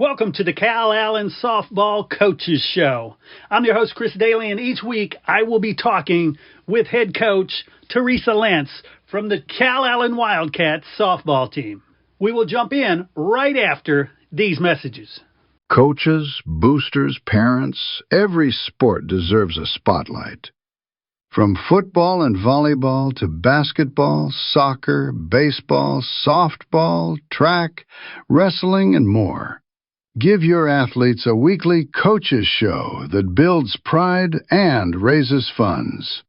Welcome to the Calallen Softball Coaches Show. I'm your host, Chris Daly, and each week I will be talking with head coach Teresa Lentz from the Calallen Wildcats softball team. We will jump in right after these messages. Coaches, boosters, parents, every sport deserves a spotlight. From football and volleyball to basketball, soccer, baseball, softball, track, wrestling, and more. Give your athletes a weekly coaches show that builds pride and raises funds.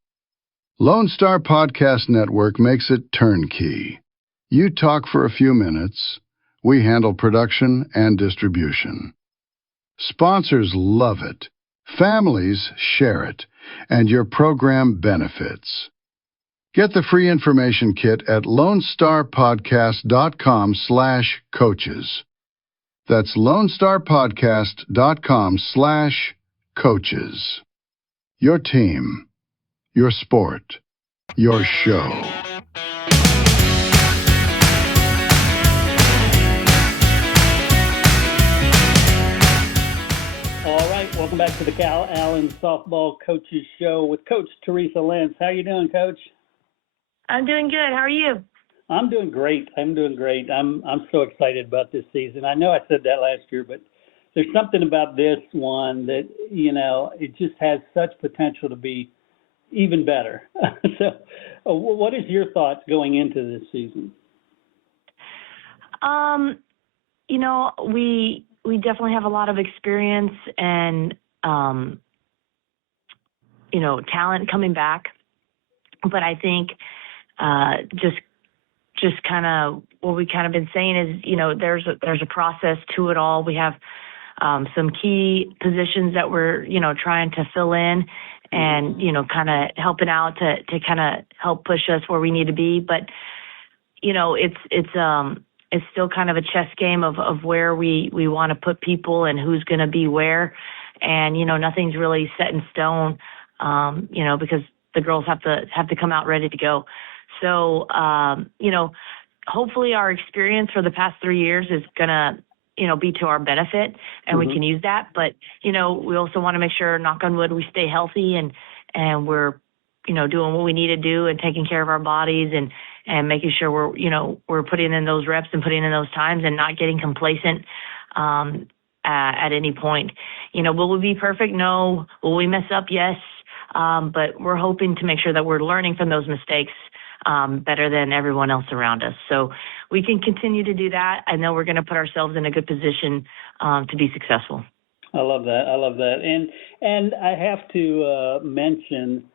Lone Star Podcast Network makes it turnkey. You talk for a few minutes. We handle production and distribution. Sponsors love it. Families share it. And your program benefits. Get the free information kit at LoneStarPodcast.com/coaches. That's LoneStarPodcast.com/coaches. Your team, your sport, your show. All right, welcome back to the Calallen Softball Coaches Show with Coach Teresa Lentz. How you doing, Coach? I'm doing good. How are you? I'm doing great. I'm so excited about this season. I know I said that last year, but there's something about this one that, it just has such potential to be even better. So what is your thoughts going into this season? We definitely have a lot of experience and, talent coming back. But I think just kind of what we kind of been saying is, there's a process to it all. We have some key positions that we're, trying to fill in and, kind of helping out to kind of help push us where we need to be. But, it's still kind of a chess game of where we want to put people and who's going to be where. And, nothing's really set in stone, because the girls have to come out ready to go. So, hopefully our experience for the past 3 years is going to, be to our benefit and we can use that. But, we also want to make sure, knock on wood, we stay healthy and we're, doing what we need to do and taking care of our bodies and making sure we're putting in those reps and putting in those times and not getting complacent at any point. Will we be perfect? No. Will we mess up? Yes. But we're hoping to make sure that we're learning from those mistakes better than everyone else around us. So we can continue to do that. I know we're going to put ourselves in a good position to be successful. I love that. And I have to mention,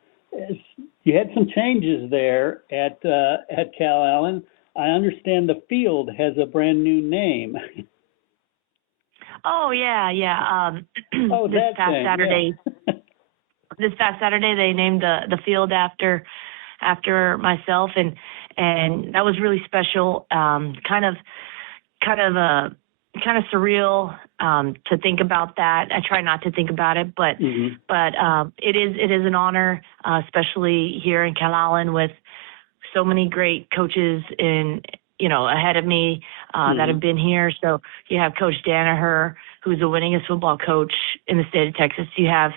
you had some changes there at Calallen. I understand the field has a brand new name. Oh yeah. This past Saturday, they named the field after myself, and that was really special. Kind of surreal to think about that. I try not to think about it, but it is an honor, especially here in Calallen with so many great coaches ahead of me that have been here. So you have Coach Danaher, who's the winningest football coach in the state of Texas. You have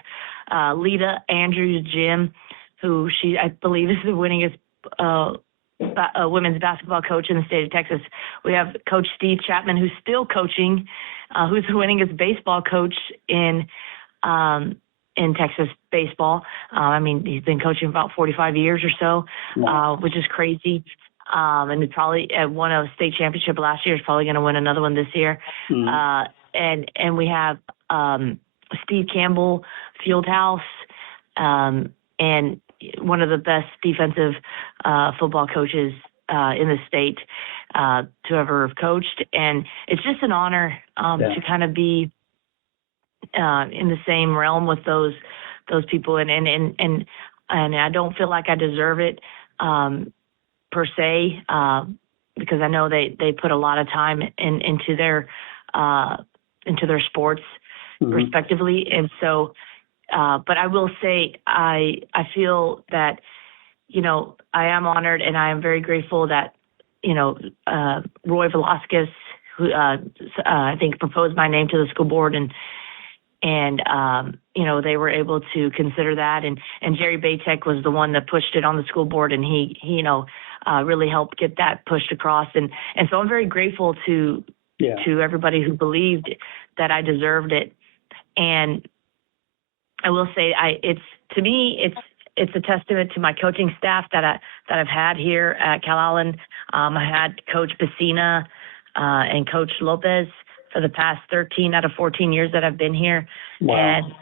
Lita Andrews-Jim, who I believe is the winningest women's basketball coach in the state of Texas. We have Coach Steve Chapman, who's still coaching, who's the winningest baseball coach in Texas baseball. He's been coaching about 45 years or so, which is crazy. And he probably won a state championship last year. He's probably going to win another one this year. And we have Steve Campbell, Fieldhouse, and one of the best defensive football coaches in the state to ever have coached. And it's just an honor to kind of be in the same realm with those people. And I don't feel like I deserve it per se, because I know they put a lot of time into their sports respectively. And so, but I will say, I feel that, I am honored and I am very grateful that, Roy Velasquez, who I think proposed my name to the school board, and they were able to consider that, and Jerry Baytek was the one that pushed it on the school board, and he really helped get that pushed across, and so I'm very grateful to everybody who believed that I deserved it. And I will say, it's a testament to my coaching staff that I've had here at Calallen. I had Coach Pacina and Coach Lopez for the past 13 out of 14 years that I've been here. Wow. And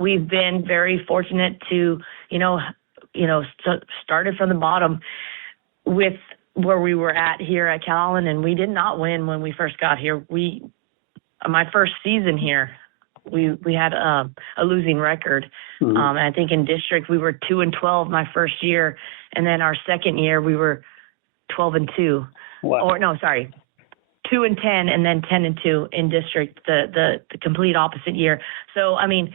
we've been very fortunate to, started from the bottom with where we were at here at Calallen, and we did not win when we first got here. My first season here, we had a losing record. Mm-hmm. And I think in district we were 2-12 my first year, and then our second year we were 12-2. Wow. Or no, sorry, 2-10, and then 10-2 in district. The complete opposite year. So I mean,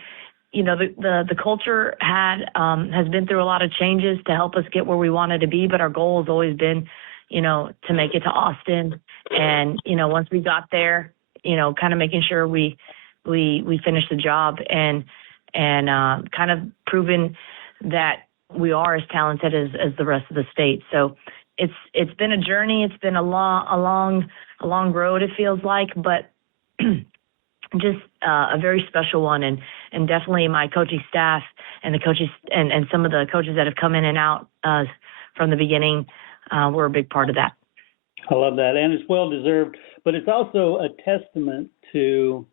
the culture has been through a lot of changes to help us get where we wanted to be, but our goal has always been, to make it to Austin. And once we got there, kind of making sure we finished the job and kind of proven that we are as talented as the rest of the state. So it's been a journey. It's been a long road, it feels like, but just a very special one. And definitely my coaching staff and the coaches and some of the coaches that have come in and out from the beginning were a big part of that. I love that, and it's well deserved. But it's also a testament to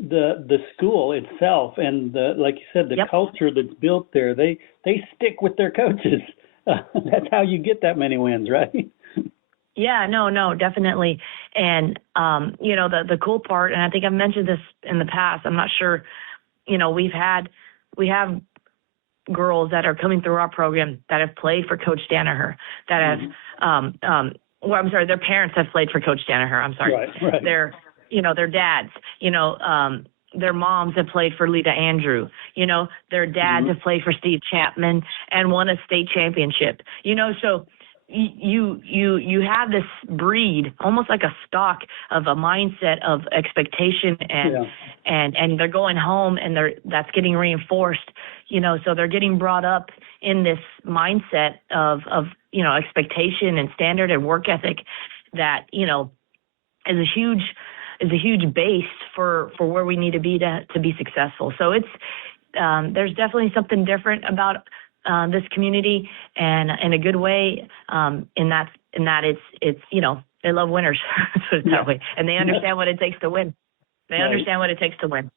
the school itself, and like you said, the Yep. culture that's built there. They stick with their coaches. That's how you get that many wins, right? Yeah, no, definitely. And the cool part, and I think I've mentioned this in the past, I'm not sure, we have girls that are coming through our program that have played for Coach Danaher, that have their parents have played for Coach Danaher. I'm sorry. Right. Their dads, their moms have played for Lita Andrew, their dads have played for Steve Chapman and won a state championship, so you have this breed, almost like a stock of a mindset of expectation, and they're going home and that's getting reinforced, so they're getting brought up in this mindset of expectation and standard and work ethic that, is a huge base for where we need to be to be successful. So it's, there's definitely something different about this community, and in a good way, in that it's they love winners, put it that way, and they understand what it takes to win. They understand what it takes to win.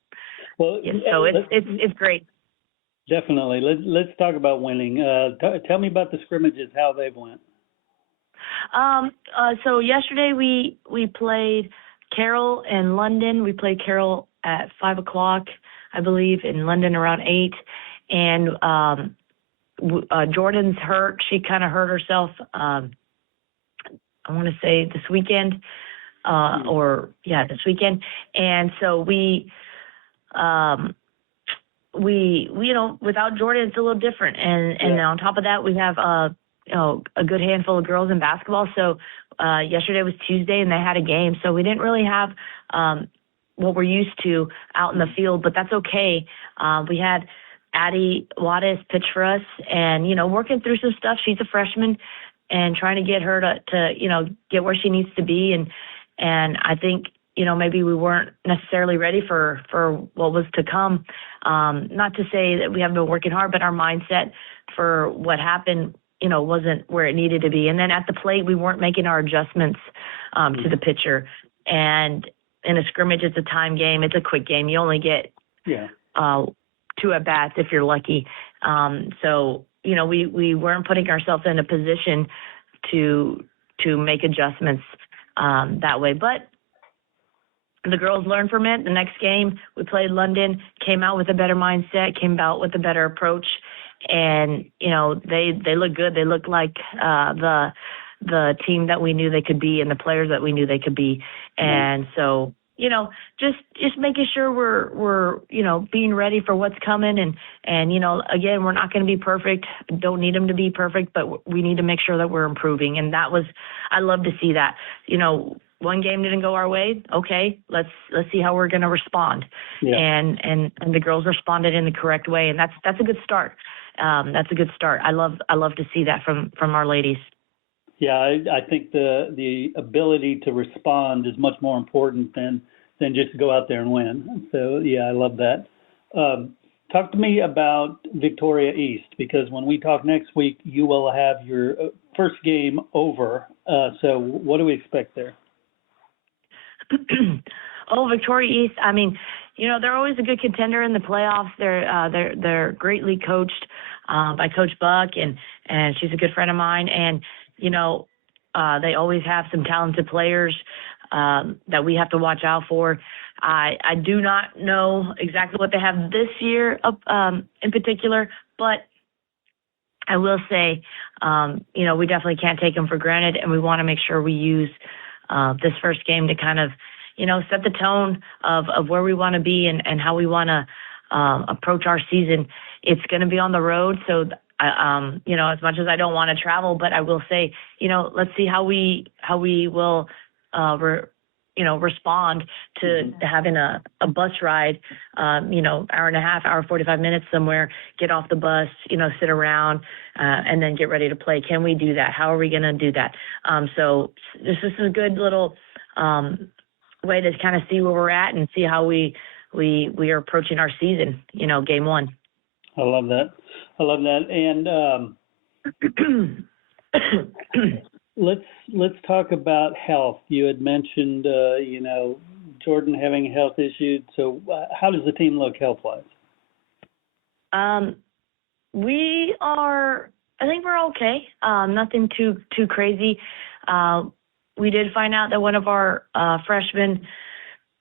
Well, so it's great. Definitely. Let's talk about winning. Tell me about the scrimmages, how they've went. So yesterday we played Carroll and London. We played Carroll at 5:00, I believe, in London around 8. And Jordan's hurt. She kind of hurt herself. I want to say this weekend, this weekend. And so we without Jordan, it's a little different. And on top of that, we have a good handful of girls in basketball. So yesterday was Tuesday, and they had a game. So we didn't really have what we're used to out in the field, but that's okay. We had Addie Juarez pitch for us, and working through some stuff. She's a freshman, and trying to get her to get where she needs to be. And I think maybe we weren't necessarily ready for what was to come. Not to say that we haven't been working hard, but our mindset for what happened, wasn't where it needed to be. And then at the plate, we weren't making our adjustments to the pitcher. And in a scrimmage, it's a time game. It's a quick game. You only get 2 at bats if you're lucky. So we weren't putting ourselves in a position to make adjustments that way. But the girls learned from it. The next game, we played London, came out with a better mindset, came out with a better approach, and they look good. They look like the team that we knew they could be, and the players that we knew they could be. And so just making sure we're being ready for what's coming, and again, we're not going to be perfect. Don't need them to be perfect, but we need to make sure that we're improving. And I love to see that. one game didn't go our way. Okay, let's see how we're going to respond. Yeah. And the girls responded in the correct way, and that's a good start. That's a good start. I love to see that from our ladies. Yeah, I think the ability to respond is much more important than just go out there and win. So yeah, I love that. Talk to me about Victoria East, because when we talk next week, you will have your first game over. So what do we expect there? Oh, Victoria East. I mean, they're always a good contender in the playoffs. They're greatly coached by Coach Buck, and she's a good friend of mine. And they always have some talented players that we have to watch out for. I do not know exactly what they have this year in particular, but I will say, we definitely can't take them for granted, and we want to make sure we use this first game to kind of, set the tone of where we want to be and how we want to approach our season. It's going to be on the road, so as much as I don't want to travel, but I will say, let's see how we will respond to having a bus ride, hour and a half, hour 45 minutes somewhere, get off the bus, sit around, and then get ready to play. Can we do that? How are we going to do that? So this is a good little way to kind of see where we're at and see how we are approaching our season, game one. I love that. And let's talk about health. You had mentioned, Jordan having health issues. So how does the team look health-wise? I think we're okay. Nothing too crazy. We did find out that one of our freshmen,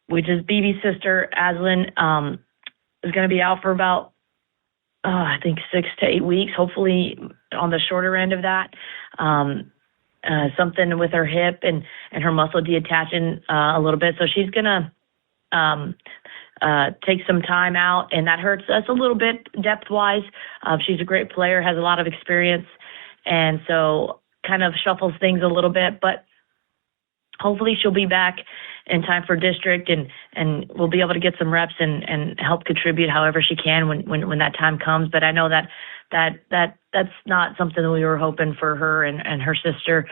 which is BB's sister, Aslan, is going to be out for about, I think 6 to 8 weeks, hopefully on the shorter end of that. Something with her hip and her muscle detaching a little bit. So she's going to take some time out, and that hurts us a little bit depth-wise. She's a great player, has a lot of experience, and so kind of shuffles things a little bit. But hopefully she'll be back in time for district, and we'll be able to get some reps and help contribute however she can when that time comes. But I know that's not something that we were hoping for her and her sister.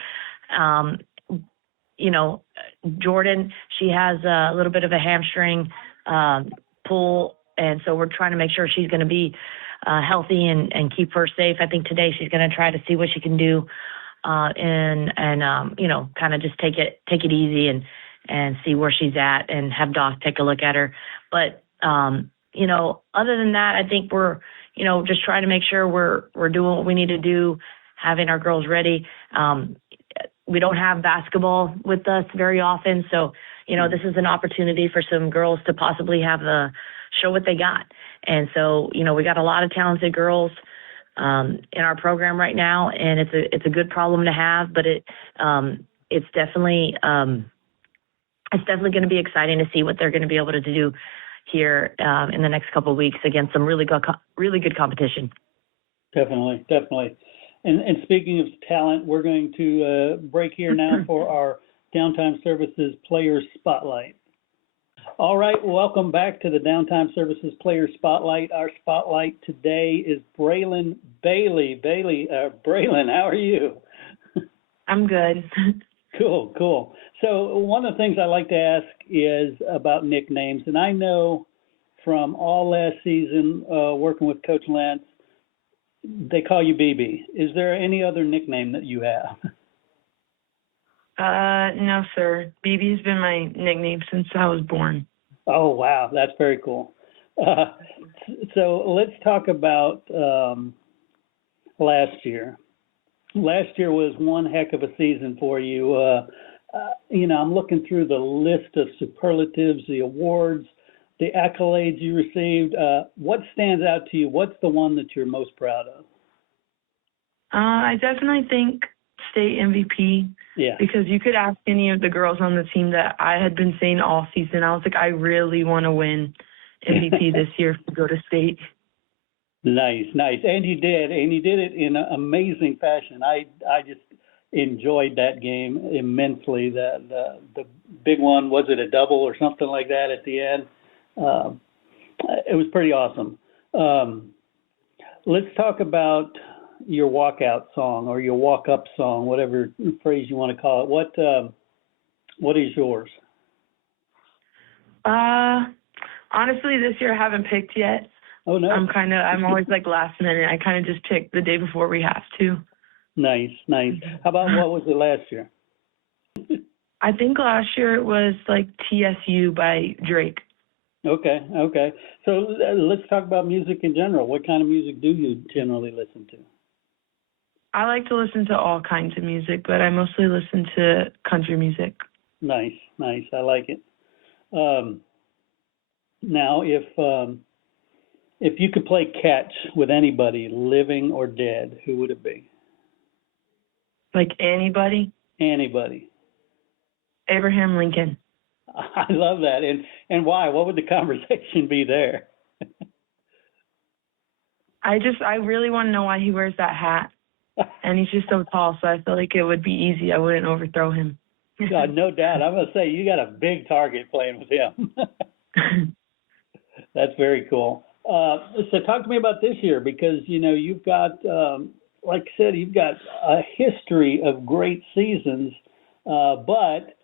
Jordan, she has a little bit of a hamstring pull, and so we're trying to make sure she's going to be healthy and keep her safe. I think today she's going to try to see what she can do and kind of just take it easy and see where she's at and have Doc take a look at her. But other than that, I think we're just trying to make sure we're doing what we need to do, having our girls ready. We don't have basketball with us very often, so this is an opportunity for some girls to possibly have show what they got. And so we got a lot of talented girls in our program right now, and it's a good problem to have. But it's definitely going to be exciting to see what they're going to be able to do here in the next couple of weeks against some really good competition. Definitely. And speaking of talent, we're going to break here now for our Downtime Services Player Spotlight. All right, welcome back to the Downtime Services Player Spotlight. Our spotlight today is Braylon Bailey. Braylon, how are you? I'm good. Cool. So one of the things I like to ask is about nicknames, and I know from all last season working with Coach Lentz, they call you BB. Is there any other nickname that you have? No, sir. BB's been my nickname since I was born. Oh, wow. That's very cool. So let's talk about last year. Last year was one heck of a season for you. I'm looking through the list of superlatives, the awards, the accolades you received. What stands out to you? What's the one that you're most proud of? I definitely think state MVP. Yeah. Because you could ask any of the girls on the team that I had been saying all season. I was like, I really want to win MVP this year to go to state. Nice. And you did it in an amazing fashion. I just enjoyed that game immensely. The big one, was it a double or something like that at the end? It was pretty awesome. Let's talk about your walkout song or your walk-up song, whatever phrase you want to call it. What is yours? Honestly, this year I haven't picked yet. Oh, no. I'm always like last minute. I kind of just pick the day before we have to. Nice. How about what was it last year? I think last year it was like TSU by Drake. Okay. So let's talk about music in general. What kind of music do you generally listen to? I like to listen to all kinds of music, but I mostly listen to country music. Nice. I like it. Now, if you could play catch with anybody, living or dead, who would it be? Like anybody? Anybody. Abraham Lincoln. I love that. And why? What would the conversation be there? I really want to know why he wears that hat. And he's just so tall, so I feel like it would be easy. I wouldn't overthrow him. No doubt. I'm going to say you got a big target playing with him. That's very cool. So talk to me about this year because, you've got, like I said, you've got a history of great seasons, but,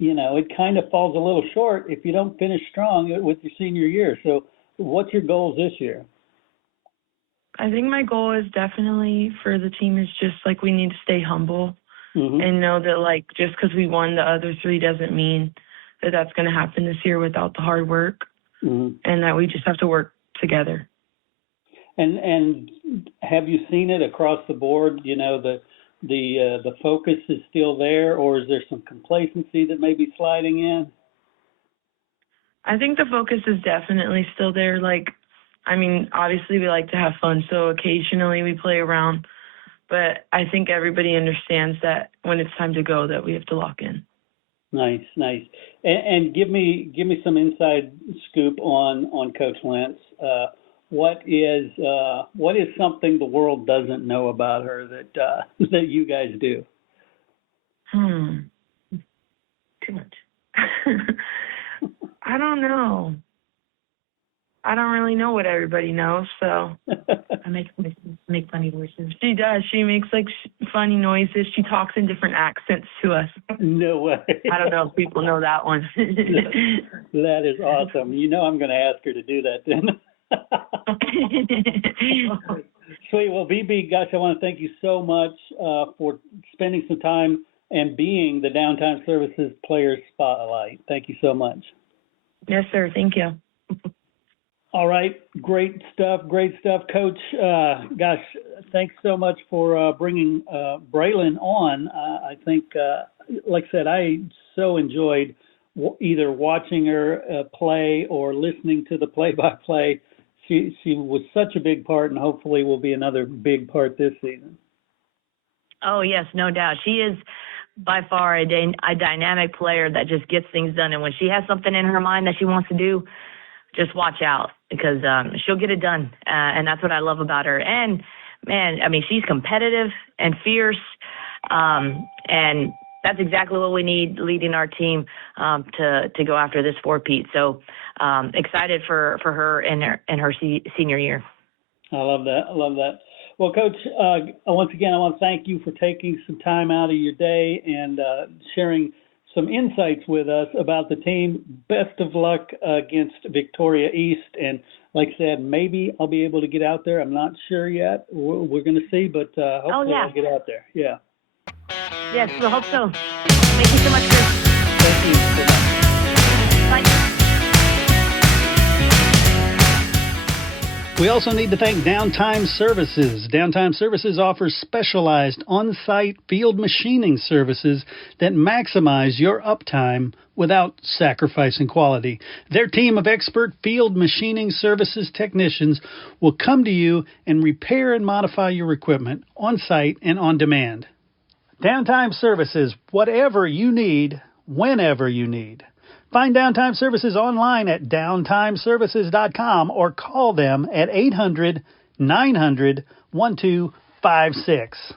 it kind of falls a little short if you don't finish strong with your senior year. So what's your goals this year? I think my goal is definitely for the team is just like we need to stay humble and know that like just because we won the other three doesn't mean that that's going to happen this year without the hard work and that we just have to work together. And have you seen it across the board? The focus is still there, or is there some complacency that may be sliding in? I think the focus is definitely still there. Obviously we like to have fun, so occasionally we play around. But I think everybody understands that when it's time to go, that we have to lock in. Nice. And give me some inside scoop on Coach Lentz. What is something the world doesn't know about her that you guys do? Too much. I don't know. I don't really know what everybody knows, so I make funny voices. She does. She makes funny noises. She talks in different accents to us. No way. I don't know if people know that one. That is awesome. I'm going to ask her to do that then. Sweet. Well, BB, gosh, I want to thank you so much for spending some time and being the Downtime Services Players Spotlight. Thank you so much. Yes, sir. Thank you. All right. Great stuff, Coach. Gosh, thanks so much for bringing Braylon on. I think, like I said, I so enjoyed either watching her play or listening to the play-by-play. She was such a big part, and hopefully will be another big part this season. Oh, yes, no doubt. She is by far a dynamic player that just gets things done. And when she has something in her mind that she wants to do, just watch out because she'll get it done. And that's what I love about her. And, man, she's competitive and fierce. And that's exactly what we need leading our team to go after this four-peat. So excited for her in her senior year. I love that. Well, Coach, once again, I want to thank you for taking some time out of your day and sharing some insights with us about the team. Best of luck against Victoria East. And like I said, maybe I'll be able to get out there. I'm not sure yet. We're going to see, but hopefully I'll get out there. Yeah. Yes, we'll hope so. Thank you so much, Chris. Thank you so much. Bye. We also need to thank Downtime Services. Downtime Services offers specialized on-site field machining services that maximize your uptime without sacrificing quality. Their team of expert field machining services technicians will come to you and repair and modify your equipment on-site and on demand. Downtime Services, whatever you need, whenever you need. Find Downtime Services online at downtimeservices.com or call them at 800-900-1256.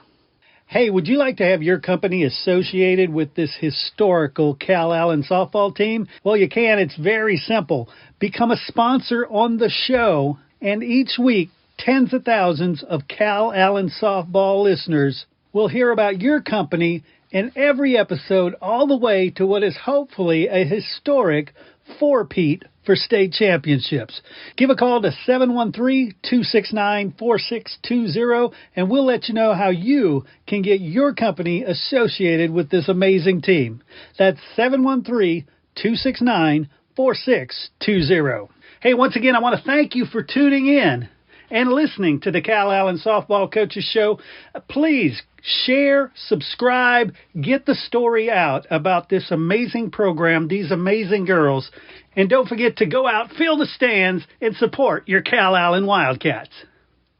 Hey, would you like to have your company associated with this historical Calallen softball team? Well, you can. It's very simple. Become a sponsor on the show, and each week, tens of thousands of Calallen softball listeners will hear about your company in every episode, all the way to what is hopefully a historic four-peat for state championships. Give a call to 713-269-4620, and we'll let you know how you can get your company associated with this amazing team. That's 713-269-4620. Hey, once again, I want to thank you for tuning in and listening to the Calallen Softball Coaches Show. Please share, subscribe, get the story out about this amazing program, these amazing girls, and don't forget to go out, fill the stands, and support your Calallen Wildcats.